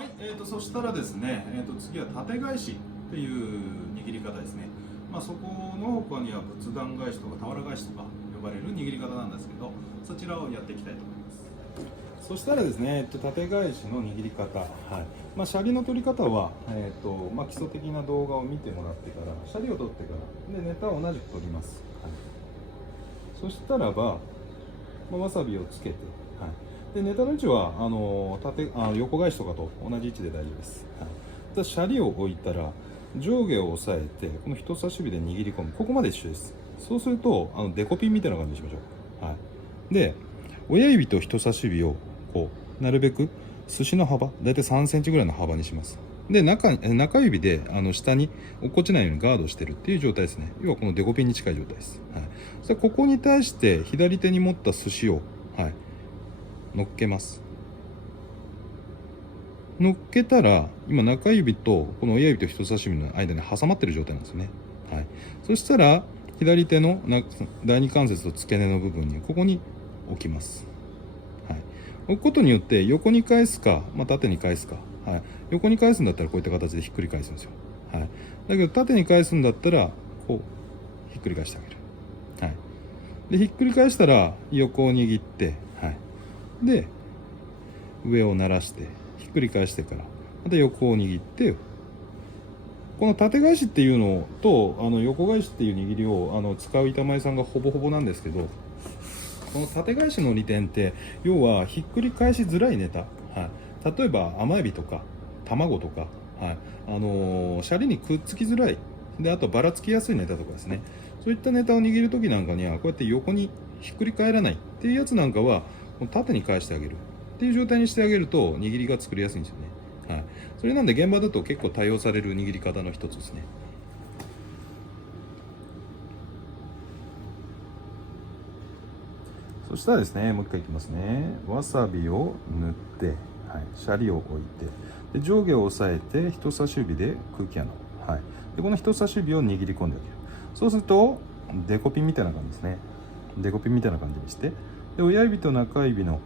はい、そしたらですね、次は縦返しっていう握り方ですね。そこの他には仏壇返しとか俵返しとか呼ばれる握り方なんですけど、そちらをやっていきたいと思います。そしたらですね、縦返しの握り方、はい。シャリの取り方は、基礎的な動画を見てもらってから、シャリを取ってから、でネタを同じく取ります。はい、そしたらば、わさびをつけて、はい、でネタの位置は横返しとかと同じ位置で大丈夫です。はい、でシャリを置いたら上下を押さえてこの人差し指で握り込む、ここまで一緒です。そうするとデコピンみたいな感じにしましょう。はい、で親指と人差し指をこうなるべく寿司の幅だいたい3センチぐらいの幅にします。で中指で下に落っこちないようにガードしてるっていう状態ですね。要はこのデコピンに近い状態です。はい、そしてここに対して左手に持った寿司を、はい、乗っけます。乗っけたら今中指とこの親指と人差し指の間に挟まってる状態なんですね。はい、そしたら左手の第二関節と付け根の部分にここに置きます。はい、置くことによって横に返すか、縦に返すか、はい、横に返すんだったらこういった形でひっくり返すんですよ。はい、だけど縦に返すんだったらこうひっくり返してあげる。はい、でひっくり返したら横を握って、はい、で上を鳴らしてひっくり返してからまた横を握って、この縦返しっていうのと横返しっていう握りを使う板前さんがほぼほぼなんですけど、この縦返しの利点って要はひっくり返しづらいネタ、はい、例えば甘エビとか卵とか、はい、シャリにくっつきづらいで、あとばらつきやすいネタとかですね、そういったネタを握る時なんかにはこうやって横にひっくり返らないっていうやつなんかは縦に返してあげるっていう状態にしてあげると握りが作りやすいんですよね。はい、それなんで現場だと結構多用される握り方の一つですね。そしたらですね、もう一回いきますね。わさびを塗って、はい、シャリを置いて、で上下を押さえて人差し指で空気穴を、はい、でこの人差し指を握り込んであげる。そうするとデコピンみたいな感じですね。デコピンみたいな感じにして、で親指と中指の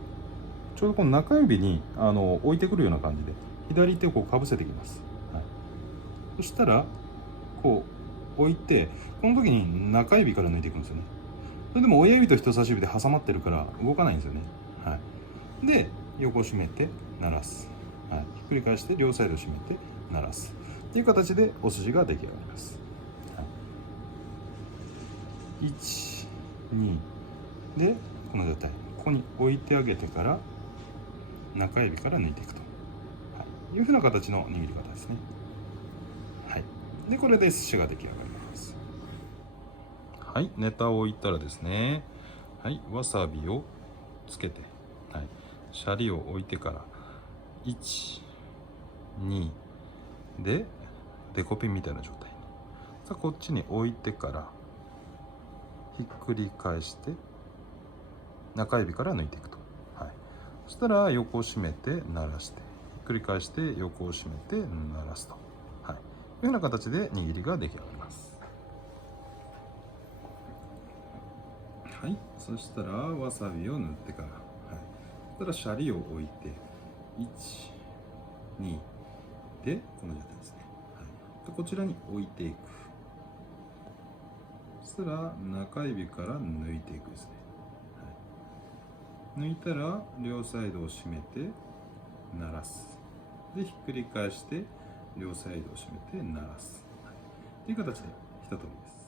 ちょうどこの中指に置いてくるような感じで左手をこうかぶせていきます。はい、そしたらこう置いて、この時に中指から抜いていくんですよね。それでも親指と人差し指で挟まってるから動かないんですよね。はい、で横を締めて鳴らす、はい、ひっくり返して両サイド締めて鳴らすっていう形でお寿司が出来上がります。はい、1、2でこの状態、ここに置いてあげてから中指から抜いていくと、はい、いうふうな形の握り方ですね。はい、でこれで寿司が出来上がります。はい、ネタを置いたらですね、はい、わさびをつけて、はい、シャリを置いてから1、2でデコピンみたいな状態に、さあこっちに置いてからひっくり返して中指から抜いていくと、はい、そしたら横を締めて鳴らして、ひっくり返して横を締めて鳴らすと、はい、いうような形で握りが出来上がります。はい、そしたらわさびを塗ってから、はい、そしたらシャリを置いて1、2でこの状態ですね。はい、でこちらに置いていく。そしたら中指から抜いていくですね。はい、抜いたら両サイドを締めて鳴らす。でひっくり返して両サイドを締めて鳴らす。はい、という形で一通りです。